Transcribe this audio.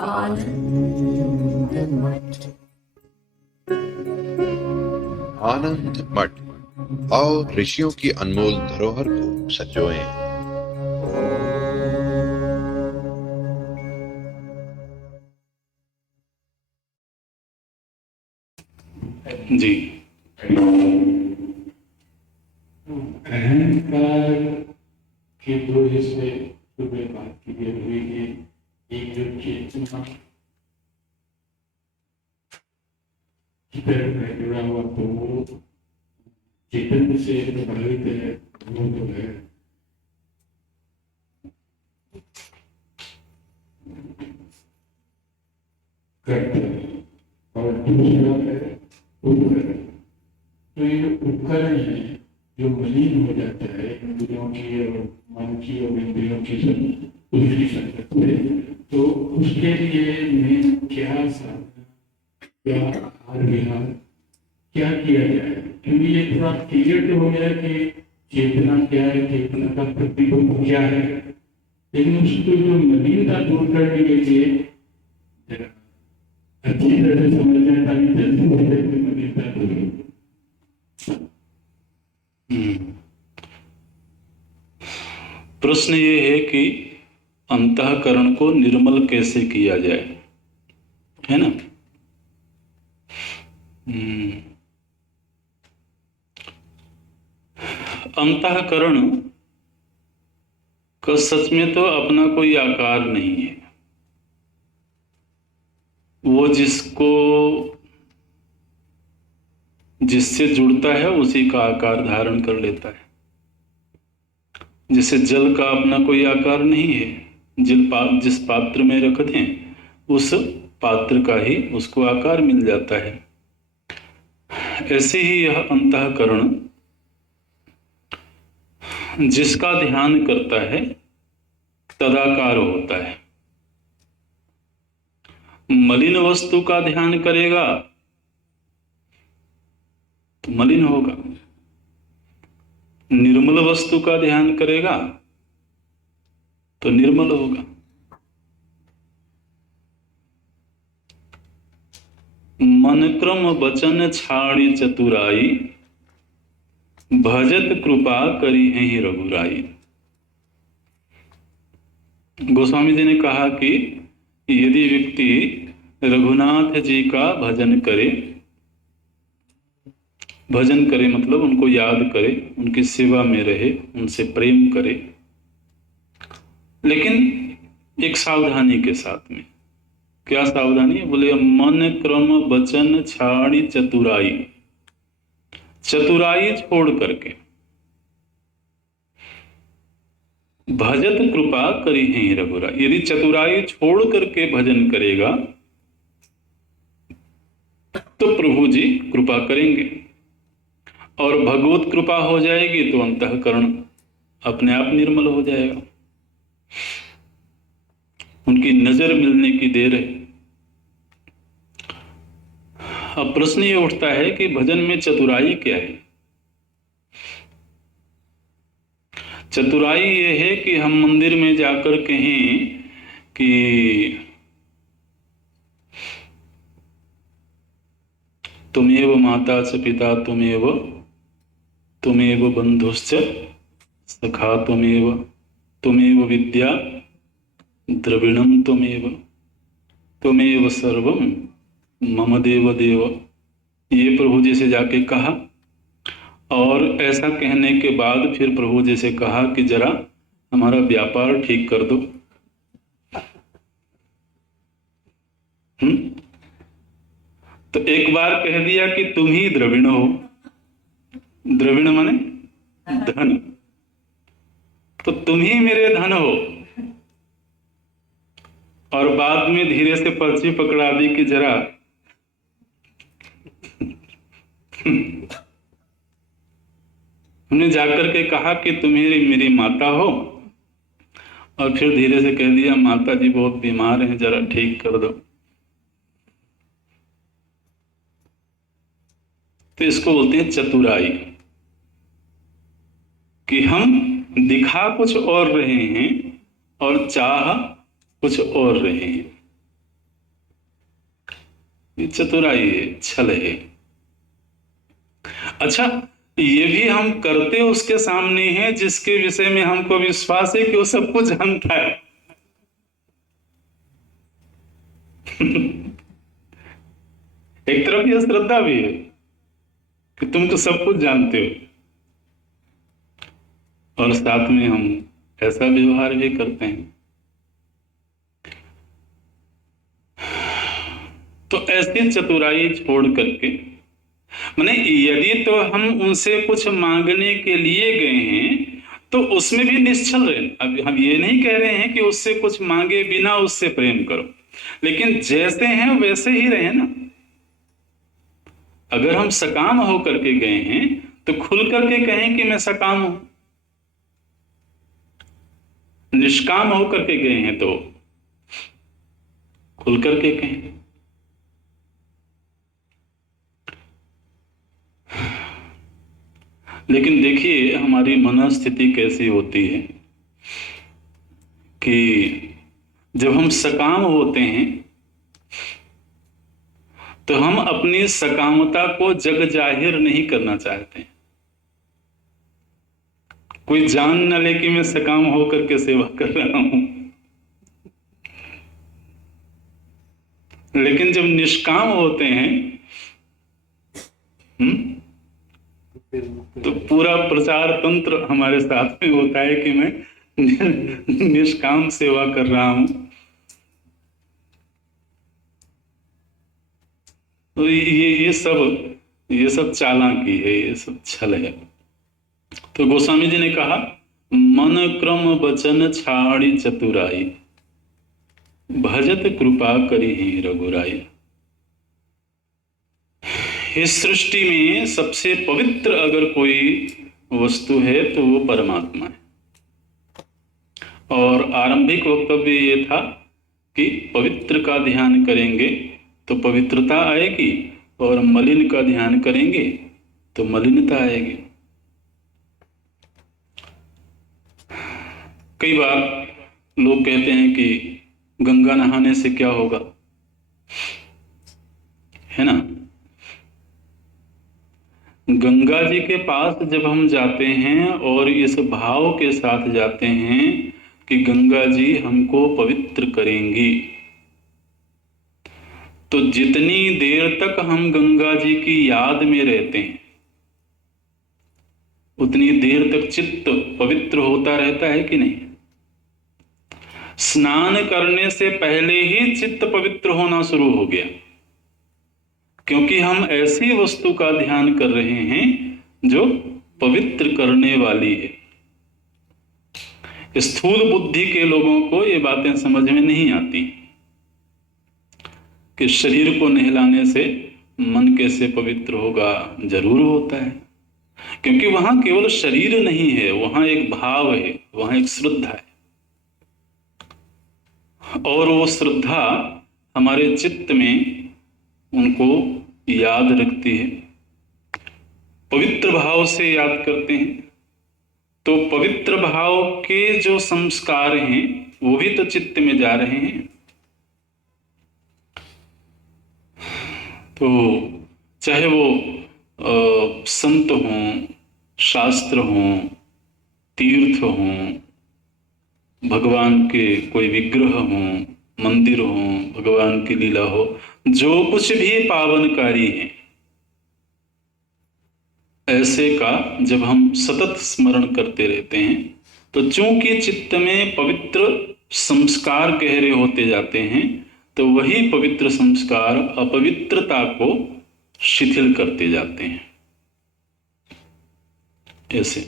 आनंद मठ। आनंद मठ और ऋषियों की अनमोल धरोहर को संजोएं। जी, अहंकार के दो हिस्से सुबह बात की गई हुई है। एक जो चेतना की तरह में जुड़ा हुआ, तो वो चेतन से प्रभावित है, वो तो है। कर्ता और दूसरा है उपकरण। तो ये उपकरण है जो मलिन हो जाता है इंद्रियों की और मन की और इंद्रियों की सब उसकी संगत में। तो उसके लिए मैं क्या साधना, क्या आहार विहार क्या किया जाए? क्योंकि ये थोड़ा क्लियर तो हो गया कि चेतना क्या है, चेतना का प्रतिबिंब क्या है, लेकिन उसको जो मलिनता दूर करने के लिए अच्छी तरह से समझना ताकि जल्दी से जल्दी मलिनता दूर हो। प्रश्न ये है कि अंतःकरण को निर्मल कैसे किया जाए, है ना? अंतःकरण का सच में तो अपना कोई आकार नहीं है। वो जिससे जुड़ता है उसी का आकार धारण कर लेता है। जैसे जल का अपना कोई आकार नहीं है, जिस पात्र में रख दें उस पात्र का ही उसको आकार मिल जाता है। ऐसे ही यह अंतःकरण जिसका ध्यान करता है तदाकार होता है। मलिन वस्तु का ध्यान करेगा तो मलिन होगा, निर्मल वस्तु का ध्यान करेगा तो निर्मल होगा। मन क्रम वचन छाड़ी चतुराई, भजत कृपा करी है ही रघुराई। गोस्वामी जी ने कहा कि यदि व्यक्ति रघुनाथ जी का भजन करे मतलब उनको याद करे, उनकी सेवा में रहे, उनसे प्रेम करे, लेकिन एक सावधानी के साथ में। क्या सावधानी? बोले मन क्रम वचन छाड़ी चतुराई, चतुराई छोड़ करके भजत कृपा करी है रघुराई। यदि चतुराई छोड़ करके भजन करेगा तो प्रभु जी कृपा करेंगे, और भगवत कृपा हो जाएगी तो अंतःकरण अपने आप निर्मल हो जाएगा। उनकी नजर मिलने की देर है। अब प्रश्न ये उठता है कि भजन में चतुराई क्या है? चतुराई ये है कि हम मंदिर में जाकर कहें कि तुमेव माता च पिता तुमेव बंधुश्च सखा तुमेव विद्या द्रविणम तुमेव सर्वम मम देव देव। ये प्रभु जी से जाके कहा, और ऐसा कहने के बाद फिर प्रभु जी से कहा कि जरा हमारा व्यापार ठीक कर दो। तो एक बार कह दिया कि तुम ही द्रविण हो। द्रविण माने धन, तो तुम ही मेरे धन हो। और बाद में धीरे से पर्ची पकड़ा दी कि जरा हमने जाकर के कहा कि तुम ही मेरी माता हो, और फिर धीरे से कह दिया माता जी बहुत बीमार हैं, जरा ठीक कर दो। तो इसको बोलते हैं चतुराई, कि हम दिखा कुछ और रहे हैं और चाह कुछ और रहे हैं। ये चतुराई है, छल है। अच्छा, ये भी हम करते उसके सामने हैं जिसके विषय में हमको विश्वास है कि वो सब कुछ जानता है। एक तरफ यह श्रद्धा भी है कि तुम तो सब कुछ जानते हो, और साथ में हम ऐसा व्यवहार भी करते हैं। तो ऐसी चतुराई छोड़ करके, माने यदि तो हम उनसे कुछ मांगने के लिए गए हैं तो उसमें भी निश्चल रहे। अब हम ये नहीं कह रहे हैं कि उससे कुछ मांगे बिना उससे प्रेम करो, लेकिन जैसे हैं वैसे ही रहे ना। अगर हम सकाम होकर के गए हैं तो खुल करके कहें कि मैं सकाम हूं। निष्काम होकर के गए हैं तो खुल करके कहें। लेकिन देखिए हमारी मनस्थिति कैसी होती है कि जब हम सकाम होते हैं तो हम अपनी सकामता को जग जाहिर नहीं करना चाहते। कोई जान न ले कि मैं सकाम होकर के सेवा कर रहा हूं। लेकिन जब निष्काम होते हैं तो पूरा प्रचार तंत्र हमारे साथ में होता है कि मैं निष्काम सेवा कर रहा हूं। तो ये सब चालाकी है, ये सब छल है। तो गोस्वामी जी ने कहा, मन क्रम वचन छाड़ी चतुराई, भजत कृपा करी ही रघुराई। इस सृष्टि में सबसे पवित्र अगर कोई वस्तु है तो वो परमात्मा है। और आरंभिक वक्तव्य ये था कि पवित्र का ध्यान करेंगे तो पवित्रता आएगी, और मलिन का ध्यान करेंगे तो मलिनता आएगी। कई बार लोग कहते हैं कि गंगा नहाने से क्या होगा, है ना। गंगा जी के पास जब हम जाते हैं और इस भाव के साथ जाते हैं कि गंगा जी हमको पवित्र करेंगी, तो जितनी देर तक हम गंगा जी की याद में रहते हैं उतनी देर तक चित्त पवित्र होता रहता है कि नहीं। स्नान करने से पहले ही चित्त पवित्र होना शुरू हो गया, क्योंकि हम ऐसी वस्तु का ध्यान कर रहे हैं जो पवित्र करने वाली है। स्थूल बुद्धि के लोगों को ये बातें समझ में नहीं आती कि शरीर को नहलाने से मन कैसे पवित्र होगा। जरूर होता है, क्योंकि वहां केवल शरीर नहीं है, वहां एक भाव है, वहां एक श्रद्धा है, और वो श्रद्धा हमारे चित्त में उनको याद रखती है। पवित्र भाव से याद करते हैं तो पवित्र भाव के जो संस्कार हैं वो भी तो चित्त में जा रहे हैं। तो चाहे वो संत हों, शास्त्र हों, तीर्थ हों, भगवान के कोई विग्रह हों, मंदिर हों, भगवान की लीला हो, जो कुछ भी पावनकारी है, ऐसे का जब हम सतत स्मरण करते रहते हैं तो चूंकि चित्त में पवित्र संस्कार गहरे होते जाते हैं तो वही पवित्र संस्कार अपवित्रता को शिथिल करते जाते हैं। ऐसे